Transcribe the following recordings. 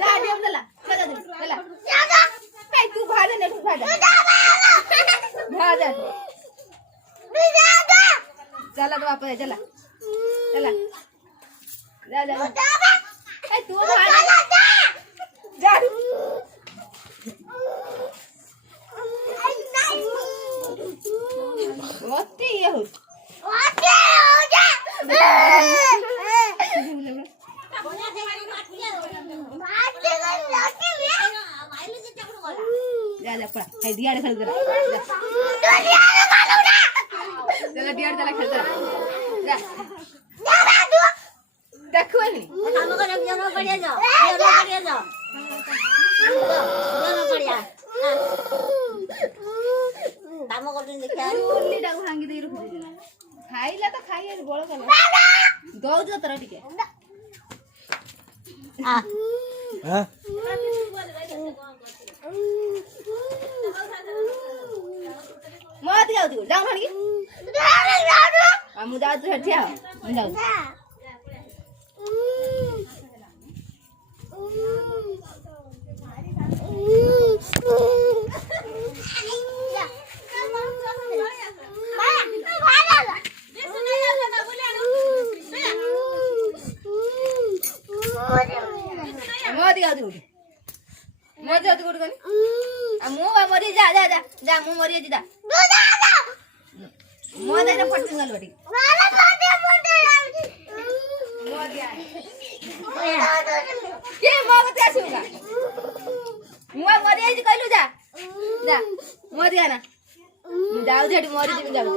जा देव चला चला काय तू भाडे नाही तू भाडे चला तो वापस चला चला जा जा काय तू भाडे जा होती ये हो जा जा पळा हे दियाडे खेळ जरा चला दियाडे चला खेळ जरा जा देखो नहीं काम करो जोनो बढ़िया जाओ बढ़िया जाओ जोनो बढ़िया काम करते देखा ओली डाउ भांगी दे रखु खाइला तो खाइ आज बळ कला दौ जो तरा टिके आ हां मत जाऊ तू डाउ भांगी मु जाऊ तू हटिया मु जाऊ मत जाऊ तू गुड कनी मु मरी जा जा जा जा मु मरी जा मु दाइरा फटकिन गल बडी के मगत आसीगा मु मरी आई कहलु जा जा मरी आना जाऊ जेडी मरी जिम जाऊ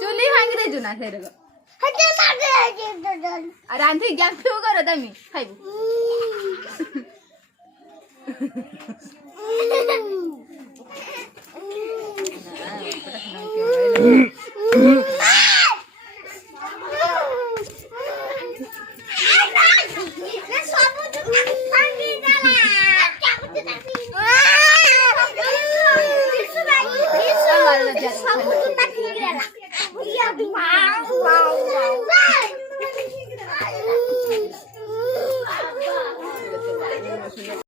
चुली भांगी दे जुना फेर ग अरे आंधी गॅस ठेव करत आम्ही खाऊ